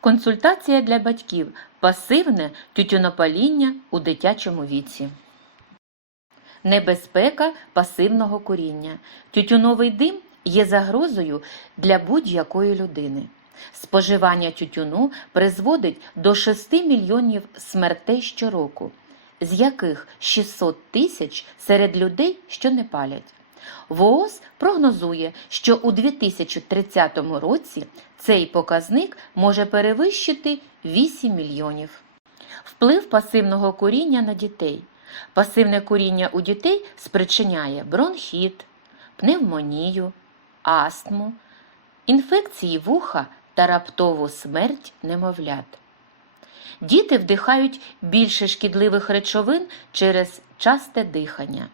Консультація для батьків. Пасивне тютюнопаління у дитячому віці. Небезпека пасивного куріння. Тютюновий дим є загрозою для будь-якої людини. Споживання тютюну призводить до 6 мільйонів смертей щороку, з яких 600 тисяч серед людей, що не палять. ВООЗ прогнозує, що у 2030 році цей показник може перевищити 8 мільйонів. Вплив пасивного куріння на дітей. Пасивне куріння у дітей спричиняє бронхіт, пневмонію, астму, інфекції вуха та раптову смерть немовлят. Діти вдихають більше шкідливих речовин через часте дихання.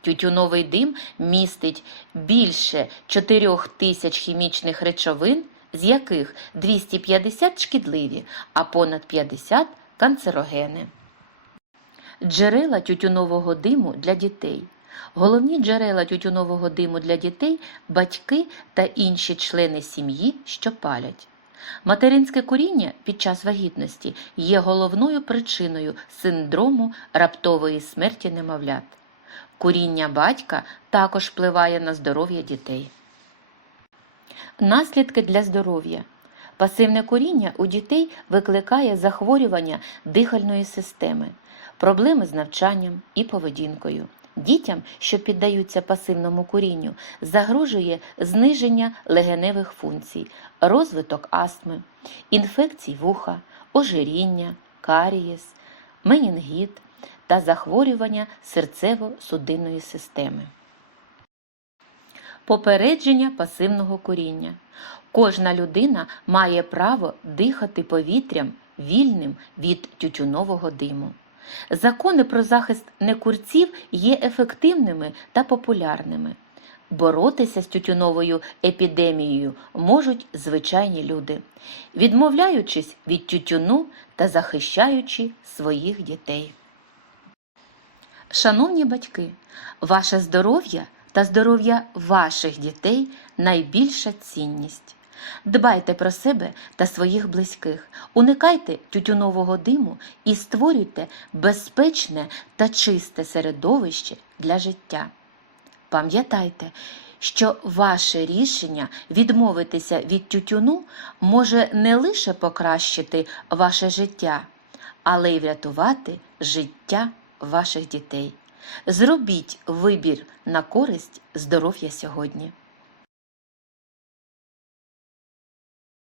Тютюновий дим містить більше 4 тисяч хімічних речовин, з яких 250 шкідливі, а понад 50 канцерогени. Джерела тютюнового диму для дітей. Головні джерела тютюнового диму для дітей батьки та інші члени сім'ї, що палять. Материнське куріння під час вагітності є головною причиною синдрому раптової смерті немовлят. Куріння батька також впливає на здоров'я дітей. Наслідки для здоров'я. Пасивне куріння у дітей викликає захворювання дихальної системи, проблеми з навчанням і поведінкою. Дітям, що піддаються пасивному курінню, загрожує зниження легеневих функцій, розвиток астми, інфекцій вуха, ожиріння, карієс, менінгіт та захворювання серцево-судинної системи. Попередження пасивного куріння. Кожна людина має право дихати повітрям вільним від тютюнового диму. Закони про захист некурців є ефективними та популярними. Боротися з тютюновою епідемією можуть звичайні люди, відмовляючись від тютюну та захищаючи своїх дітей. Шановні батьки, ваше здоров'я та здоров'я ваших дітей найбільша цінність. Дбайте про себе та своїх близьких, уникайте тютюнового диму і створюйте безпечне та чисте середовище для життя. Пам'ятайте, що ваше рішення відмовитися від тютюну може не лише покращити ваше життя, але й врятувати життя ваших дітей. Зробіть вибір на користь здоров'я сьогодні.